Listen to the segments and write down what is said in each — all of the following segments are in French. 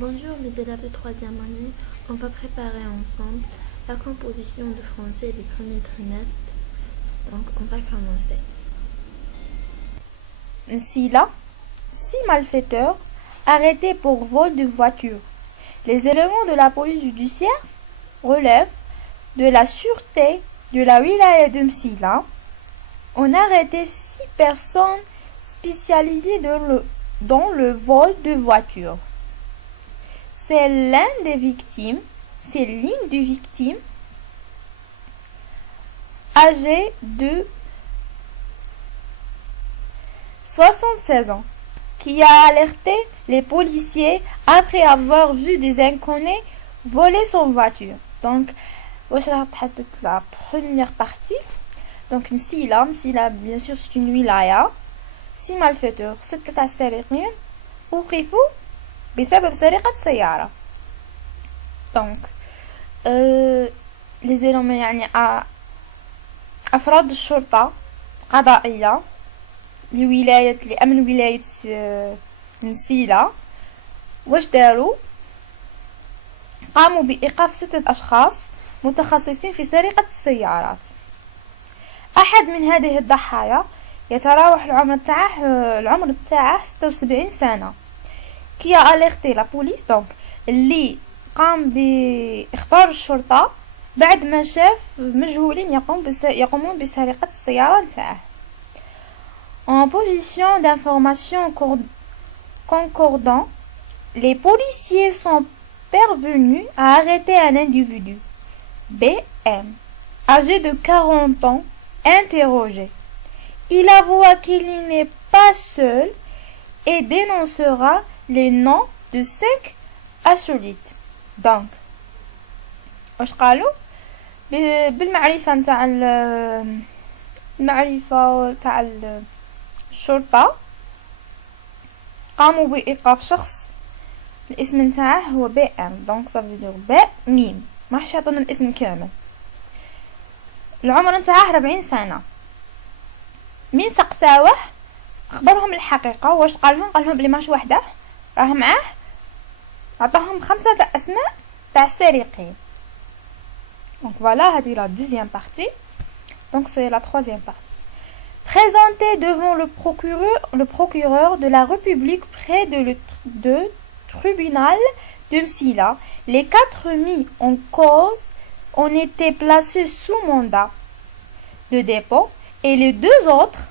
Bonjour mes élèves de troisième année, on va préparer ensemble la composition de français du premier trimestre. Donc on va commencer. Six malfaiteurs arrêtés pour vol de voiture. Les éléments de la police judiciaire relèvent de la sûreté de la wilaya de Msila. On a arrêté 6 personnes spécialisées dans le vol de voiture. C'est l'une des victimes âgée de 76 ans qui a alerté les policiers après avoir vu des inconnus voler son voiture. Donc, la première partie. Donc, Msila, bien sûr, c'est une wilaya. 6 malfaiteurs, 6 سارقين وقفوا بسبب سرقة سيارة. Donc, les éléمents يعني أفراد الشرطة قضائية لأمن ولاية مسيلة واش داروا؟ قاموا بإيقاف 6 أشخاص متخصصين في سرقة السيارات. أحد من هذه الضحايا يتراوح العمر تاعه 76 سنة كي أليرتي لا بوليس. دونك اللي قام بإخبار الشرطة بعد ما شاف مجهولين يقومون بسرقة السيارة نتاعه. En position d'information concordant, les policiers sont parvenus à arrêter un individu, BM, âgé de 40 ans, interrogé. Il avoua qu'il n'est pas seul et dénoncera les noms de 5 insolites. Donc, واش قالوا بالمعرفة نتاع الشرطة قاموا بإيقاف شخص الاسم نتاعه هو بي ام. دونك صافي باء ميم، ما راحش يعطونا الاسم كامل. العمر نتاعه 40 سنة. مين سقساوه اخبرهم الحقيقة. واش قالهم بلي ماش وحده راه معاه، عطاهم 5 اسماء تاع السارقين. Donc voilà, هذه la deuxième partie. Donc c'est la troisième partie. Présenté devant le procureur de la République près de tribunal de Msila, les 4 mis en cause ont été placés sous mandat de dépôt et les 2 autres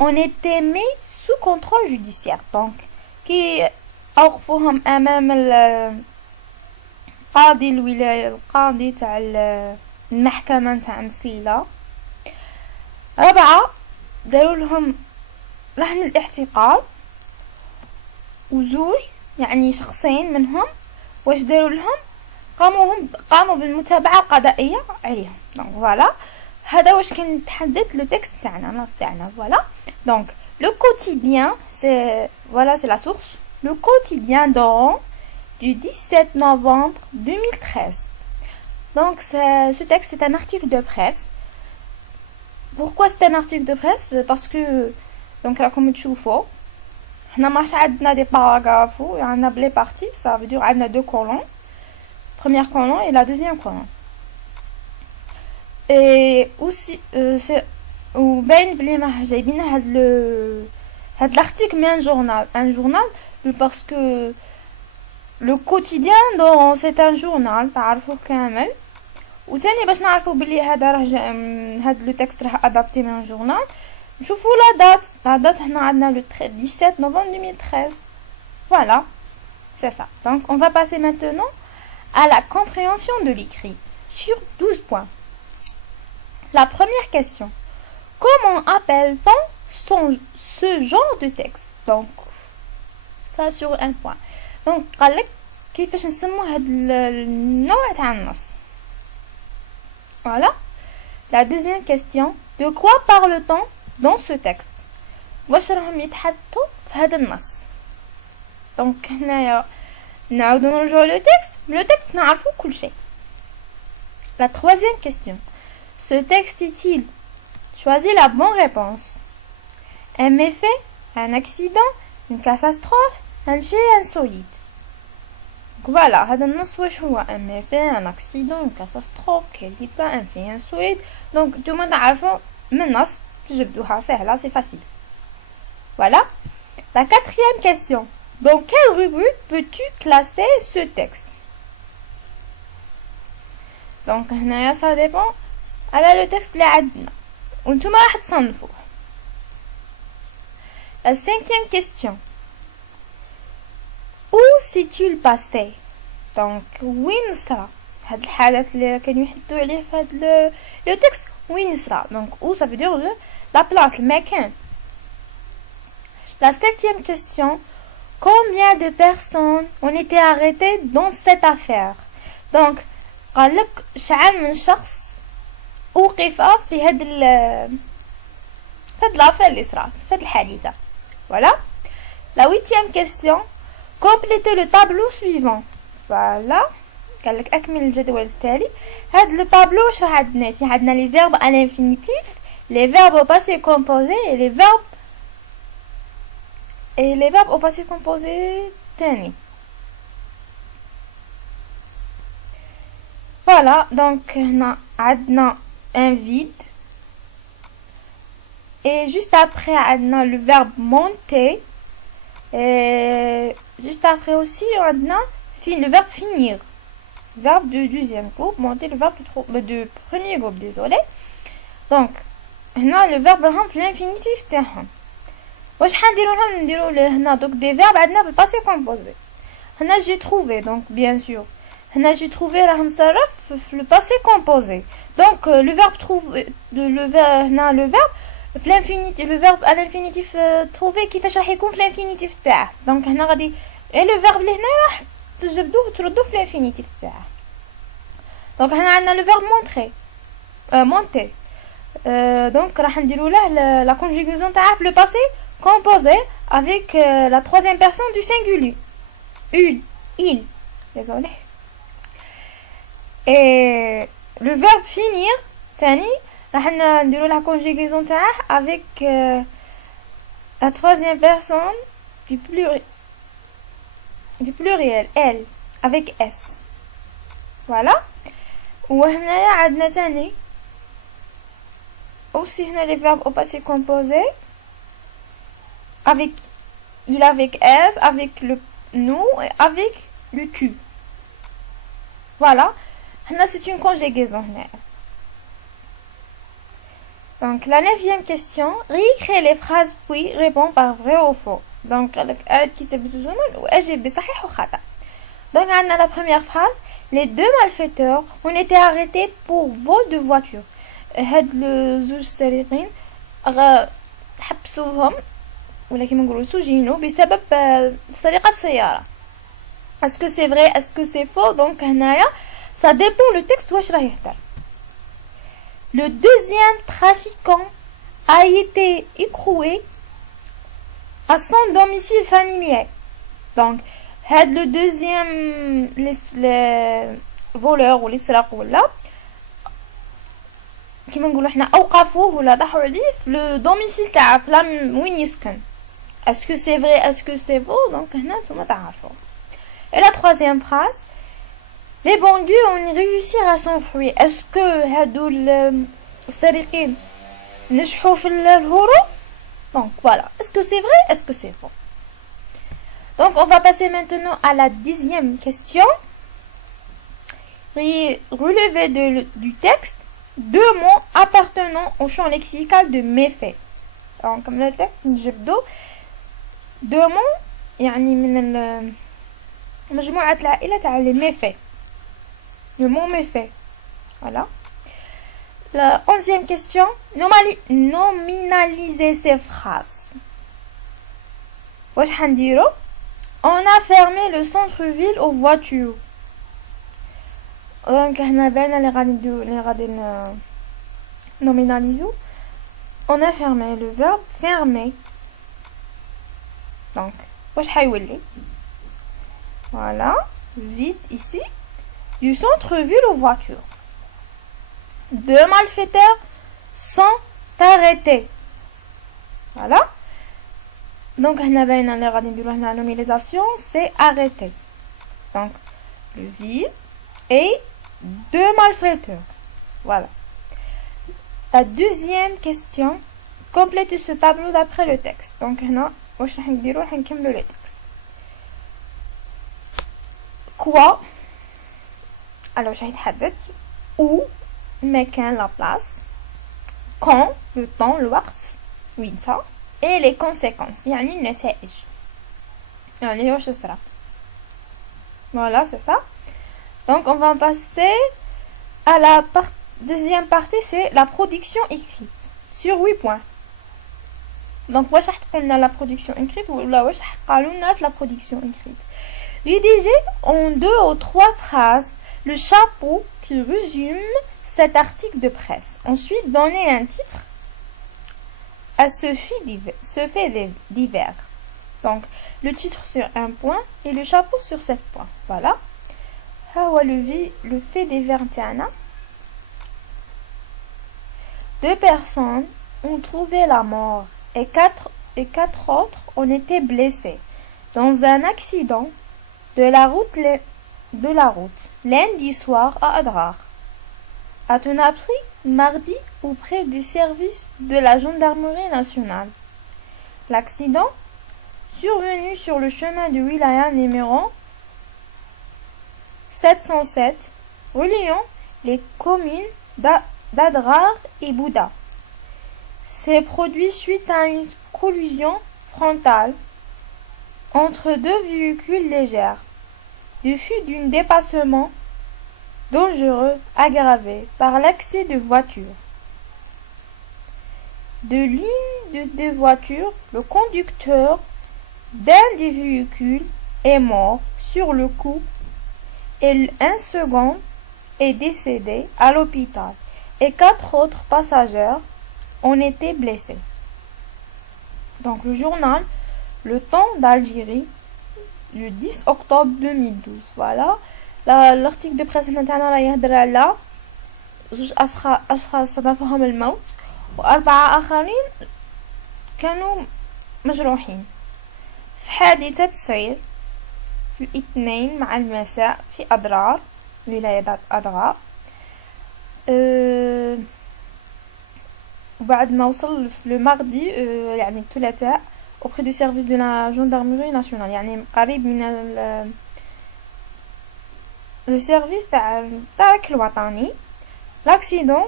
ont été mis sous contrôle judiciaire. Donc, qui أوقفوهم أمام قاضي الولاية، القاضي تاع المحكمة تاع مسيلة. 4 داروا لهم رهن الاعتقال، وزوج يعني شخصين منهم واش داروا لهم قاموا بالمتابعة القضائية عليهم. دونك فوالا هذا واش كان نتحدث لو تكست تاعنا النص تاعنا. فوالا دونك لو كوتيديان c'est la source. Le quotidien d'Oran du 17 novembre 2013. Donc ce texte c'est un article de presse. Pourquoi c'est un article de presse? Parce que donc comme tu vois, on a des paragraphes, on a les parties, ça veut dire on a 2 colonnes, première colonne et la deuxième colonne. Et aussi c'est ou ben بلي ما جايبين هاد l'article mais un journal parce que le quotidien donc c'est un journal تعرفوه كامل. وثاني باش نعرفوا بلي هذا راه هذا لو تكست راه ادابتي من جورنال نشوفوا لا دات هنا عندنا le 17 novembre 2013. Voilà, c'est ça. Donc on va passer maintenant à la compréhension de l'écrit sur 12 points. La première question: comment appelle-t-on ce genre de texte? Donc ça sur un point. Donc قال لك كيفاش نسموا هذا النوع تاع النص. Voilà. La deuxième question: de quoi parle-t-on dans ce texte? واش راهم يتحدثوا في هذا النص؟ دونك هنايا نعاودو نرجعو لو تكست نعرفو كل شيء. La troisième question: ce texte est-il? Choisis la bonne réponse. Un méfait, un accident, une catastrophe, un fait insolite. Voilà, هذا النص واش هو un méfait, un accident, une catastrophe, كارثة, un fait, un souhait. Donc نتوما تعرفوا من النص تجبدوها سهلة, c'est facile. Voilà. La quatrième question. Dans quelle rubrique peux-tu classer ce texte? Donc هنايا ça dépend على le texte اللي عندنا وانتوما راح تصنفوه. La cinquième question. Où situe le passé? Donc وين صرا هاد الحدث اللي كانوا يحدثوا عليه في هاد le texte وين صرا. Donc où ça veut dire la place, المكان. La septième question. Combien de personnes ont été arrêtées dans cette affaire? Donc قال لك شحال من شخص وقف في هاد l'affaire اللي صرات في هاد الحادثة. Voilà. La huitième question. Complétez le tableau suivant. Voilà. قال لك أكمل الجدول التالي. هاد le tableau واش عندنا؟ في عندنا les verbes à l'infinitif, les verbes au passé composé et les verbes au passé composé تاني. Voilà, donc هنا عندنا un vide. Et juste après عندنا le verbe monter. Et juste après aussi on a le verbe finir, verbe de deuxième groupe, monter le verbe de premier groupe, désolé. Donc هنا le verbe راهم في l'infinitif تاعهم. واش حنديرو لهم؟ نديرو هنا donc des verbes عندنا بالباسي كومبوزي. هنا j'ai trouvé, donc bien sûr هنا j'ai trouvé راهم صرف في le passé composé. Donc le verbe trouver, هنا le verbe في l'infinitif, le verbe à l'infinitif trouver كيفاش راح يكون في l'infinitif تاعه. Donc هنا غادي le verbe اللي هنا راح تجبدوه وتردوه في l'infinitif تاعه. Donc هنا عندنا le verbe montrer, monter. Donc راح نديرو له la conjugaison تاعه في le passé composé avec la troisième personne du singulier. Il. Désolé. Et le verbe finir تاني راح نديرو la conjugaison تاعه avec la troisième personne du pluriel, elle, avec S. Voilà. وهنا عندنا تاني aussi هنا les verbes au passé composé avec il, avec S, avec le nous et avec le tu. Voilà. هنا c'est une conjugaison هنا. Donc la 9e question, réécris les phrases puis réponds par vrai ou faux. Donc أعد كتابة الجمل وأجب بصحيح وخطأ. Donc عندنا la première phrase, les deux malfaiteurs ont été arrêtés pour vol de voiture. هاد الزوج سارقين حبسوهم ولا كيما نقولوا سجنوا بسبب سرقة سيارة. Est-ce que c'est vrai, est-ce que c'est faux? Donc هنايا ça dépend le texte واش راه يهدر. Le deuxième trafiquant a été écroué à son domicile familier. Donc هاد le deuxième les voleurs ou les سراق ولا كيما نقولوا حنا اوقفوه ولا ضحوا عليه في لو دوميسيل تاعه في وين يسكن. Est-ce que c'est vrai, est-ce que c'est faux? Donc هنا نتوما تعرفوا. Et la troisième phrase, les bandits ont réussi à s'enfuir. Est-ce que هادو السارقين نجحوا في الهروب? Donc voilà, est-ce que c'est vrai, est-ce que c'est faux? Donc on va passer maintenant à la 10e question. Relever du texte deux mots appartenant au champ lexical de méfait. Donc comme le texte نجبدو deux mots يعني من مجموعة العائلة تاع les méfaits. Le mot méfait. Voilà. La 11e question, nominaliser ces phrases. واش حنديرو؟ On a fermé le centre-ville aux voitures. Donc هنا باينة اللي غادي nominaliser. On a fermé le verbe fermer. Donc واش حيولي؟ Voilà, vide ici. Du centre-ville aux voitures. Deux malfaiteurs sont arrêtés. Voilà. Donc هنا باينة اللي غادي نديرو هنا nominalisation c'est arrêté. Donc le vide et 2 malfaiteurs. Voilà. La deuxième question, complétez ce tableau d'après le texte. Donc, هنا واش راح نديرو راح نكملو le texte. Quoi? Alors, je vais يتحدث où, المكان, la place, quand, le temps, الوقت, وينتا, et les conséquences, يعني النتائج. يعني واش صرا. Voilà, c'est ça. Donc, on va passer à la deuxième partie, c'est la production écrite. Sur 8 points. Donc, واش راح تقولنا la production écrite ولا واش راح قالولنا في la production écrite. Rédigez en 2 ou 3 phrases le chapeau qui résume cet article de presse. Ensuite, donnez un titre à ce fait divers. Donc, le titre sur un point et le chapeau sur 7 points. Voilà. Le fait divers تاعنا. 2 personnes ont trouvé la mort et 4 autres ont été blessés dans un accident de la route lundi soir à Adrar. A-t-on appris mardi auprès du service de la gendarmerie nationale. L'accident, survenu sur le chemin de Wilaya numéro 707, reliant les communes d'Adrar et Bouda, s'est produit suite à une collision frontale entre 2 véhicules légers, du fait d'un dépassement dangereux aggravé par l'excès de voitures. De l'une des 2 voitures, le conducteur d'un des véhicules est mort sur le coup et un second est décédé à l'hôpital et 4 autres passagers ont été blessés. Donc le journal Le Temps d'Algérie, le 10 octobre 2012. Voilà. L'article de presse maintenant راه يهضر على 2 أشخاص سببهم الموت و4 آخرين كانوا مجروحين في حادثة سير في الاثنين مع المساء في أضرار ولاية أضرار. وبعد ما وصل في المغدي يعني الثلاثاء auprès du service de la gendarmerie nationale, يعني قريب من le service تاع الوطني. l'accident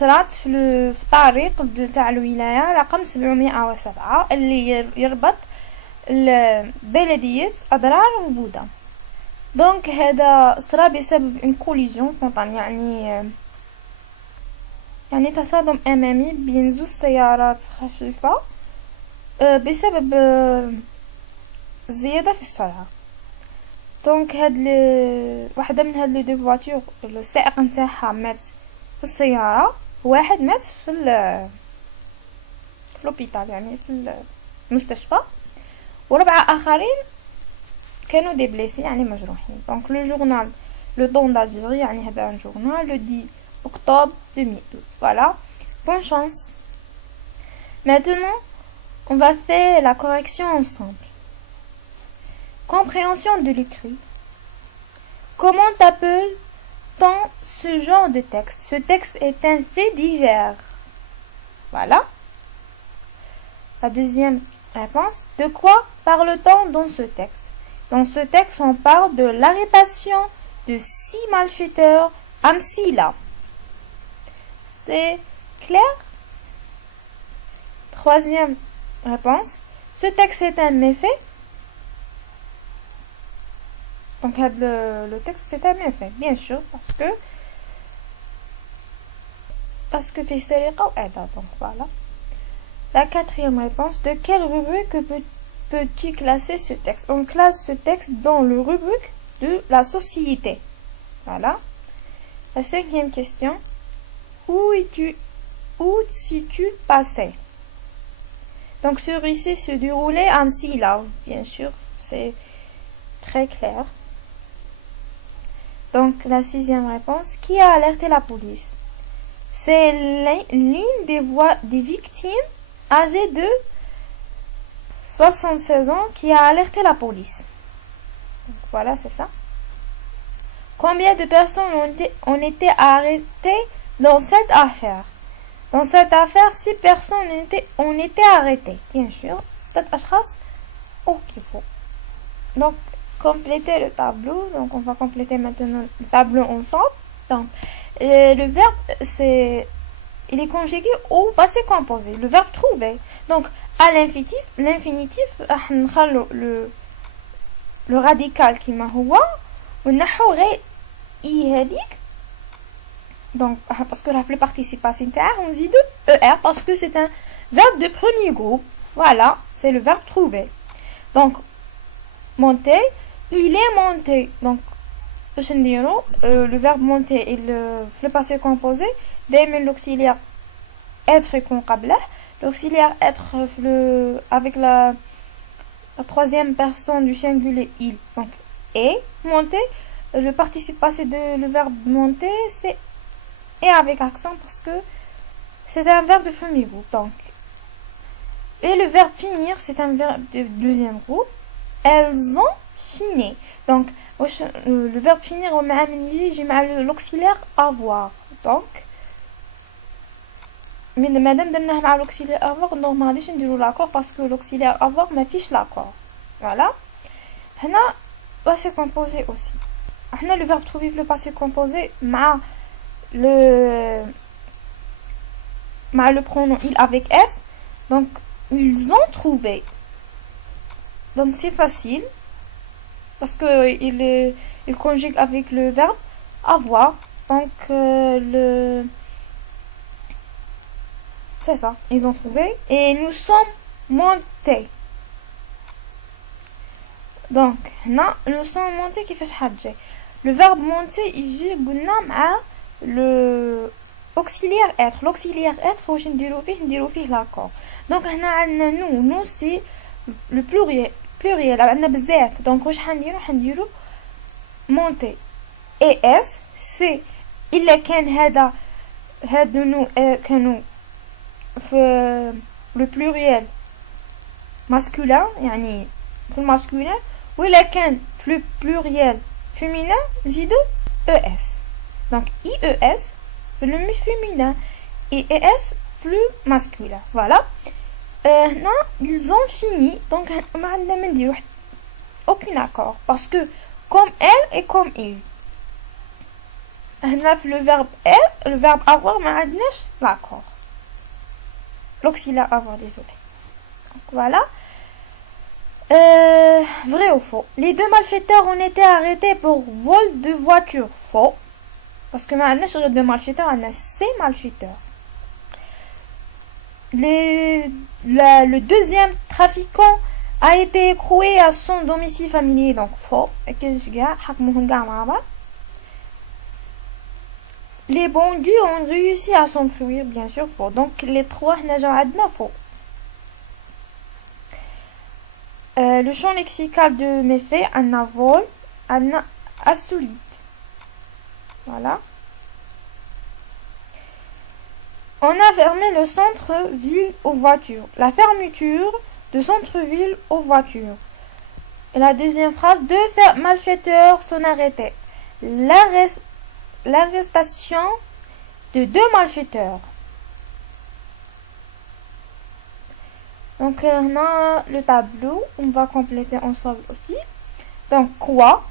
صرات في الطريق تاع الولاية رقم 707 اللي يربط بلدية أضرار وبودا. دونك هذا صرا بسبب une collision frontale، يعني تصادم أمامي بين 2 سيارات خفيفة بسبب زيادة في السرعة. دونك واحدة من هاد لي 2 فواتور السائق نتاعها مات في السيارة، واحد مات في لوبيتال يعني في المستشفى، و4 آخرين كانوا دي بليسي يعني مجروحين. دونك لو جورنال لو طون d'Algérie يعني هذا ان جورنال le 10 octobre 2012. Voilà. Bonne chance. Maintenant, on va faire la correction ensemble. Compréhension de l'écrit. Comment appelle-t-on ce genre de texte? Ce texte est un fait divers. Voilà. La deuxième réponse. De quoi parle-t-on dans ce texte? Dans ce texte, on parle de l'arrestation de 6 malfaiteurs à Msila. C'est clair? Troisième réponse. Ce texte est un méfait. Donc le texte c'est un méfait, bien sûr, parce que fait sariqa ou aida. Donc voilà. La quatrième réponse. De quelle rubrique peux-tu classer ce texte? On classe ce texte dans le rubrique de la société. Voilà. La cinquième question. Où suis-tu passé? Donc ce récit se déroulait à Msila, bien sûr, c'est très clair. Donc la 6e réponse. Qui a alerté la police? C'est l'une des victimes âgée de 76 ans qui a alerté la police. Donc, voilà, c'est ça. Combien de personnes ont été arrêtées dans cette affaire? Dans cette affaire, 6 personnes ont été arrêtées. Bien sûr, 7 أشخاص qu'il faut. Donc, compléter le tableau. Donc, on va compléter maintenant le tableau ensemble. Donc, le verbe, il est conjugué au passé composé. Le verbe trouver. Donc, à l'infinitif, le radical qui m'a ونحو غير هذيك. Donc, parce que le participe passé, on dit de ER parce que c'est un verbe de premier groupe. Voilà, c'est le verbe trouver. Donc, monter, il est monté. Donc, le verbe monter et le passé composé, l'auxiliaire être et l'auxiliaire être avec la troisième personne du singulier il. Donc, et monter, le participe passé de le verbe monter, c'est et avec accent parce que c'est un verbe de premier groupe. Donc, et le verbe finir, c'est un verbe de deuxième groupe. Elles ont fini. Donc, le verbe finir, on m'a mis l'auxiliaire avoir. Donc, mais madame donne l'auxiliaire avoir, non, ما غاديش نديرو l'accord parce que l'auxiliaire avoir ما فيش l'accord. Voilà. هنا passé composé aussi. هنا le verbe trouver le passé composé مع le pronom il avec s. Donc, ils ont trouvé. Donc, c'est facile. Parce que il conjugue avec le verbe avoir. Donc, c'est ça. Ils ont trouvé. Et nous sommes montés. Donc, là, nous sommes montés qui fait حاجة. Le verbe monter, il dit le auxiliaire être. L'auxiliaire être, واش نديرو فيه l'accord. Donc, هنا عندنا nous c'est le pluriel. عندنا بزاف. Donc, واش حنديرو monter. Et s c'est إلا كان هذا nous كانوا في le pluriel masculin يعني في الماسكولين وإلا كان في le pluriel féminin نزيدو es. Donc IES في le féminin et ES في le masculin. Voilà. Non, ils ont fini. Donc ما عندنا ما نديرو aucun accord parce que comme elle et comme il. هنا في le verbe elle, le verbe avoir ما عندناش l'accord. L'auxiliaire avoir, désolé. Donc voilà. Vrai ou faux? Les 2 malfaiteurs ont été arrêtés pour vol de voiture. Faux. Parce que maintenant, sur les 2 malfaiteurs, on a 6 malfaiteurs. Le deuxième trafiquant a été écroué à son domicile familier. Donc faux. Les bandits ont réussi à s'enfuir, bien sûr, faux. Donc, les 3, n'a faux. Le champ lexical de méfait, un vol, un insolite. Voilà. On a fermé le centre-ville aux voitures. La fermeture de centre-ville aux voitures. Et la deuxième phrase, 2 malfaiteurs sont arrêtés. L'arrestation de 2 malfaiteurs. Donc, on a le tableau. On va compléter ensemble aussi. Donc, quoi?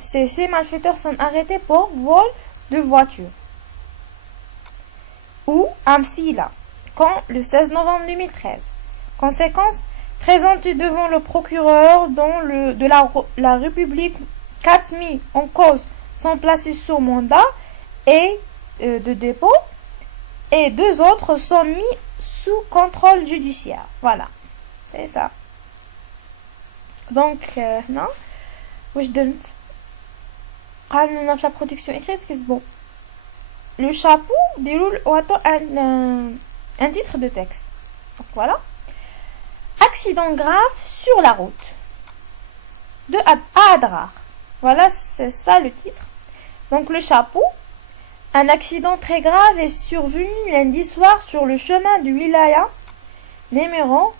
Ces malfaiteurs sont arrêtés pour vol de voiture. Ou Amsila, quand le 16 novembre 2013. Conséquence, présenté devant le procureur de la République, 4 mis en cause sont placés sous mandat et de dépôt et 2 autres sont mis sous contrôle judiciaire. Voilà, c'est ça. Donc, non, je donne la protection écrite, c'est bon. Le chapeau déroule un titre de texte. Donc, voilà. Accident grave sur la route de Adrar. Voilà, c'est ça le titre. Donc le chapeau, un accident très grave est survenu lundi soir sur le chemin du Wilaya numéro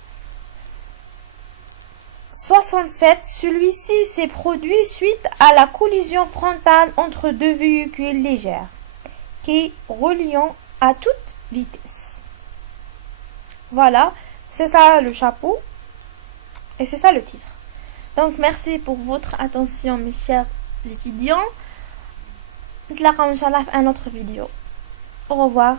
67. Celui-ci s'est produit suite à la collision frontale entre deux véhicules légers qui reliant à toute vitesse. Voilà, c'est ça le chapeau et c'est ça le titre. Donc merci pour votre attention mes chers étudiants. نتلاقاو ان شاء الله في un autre vidéo. Au revoir.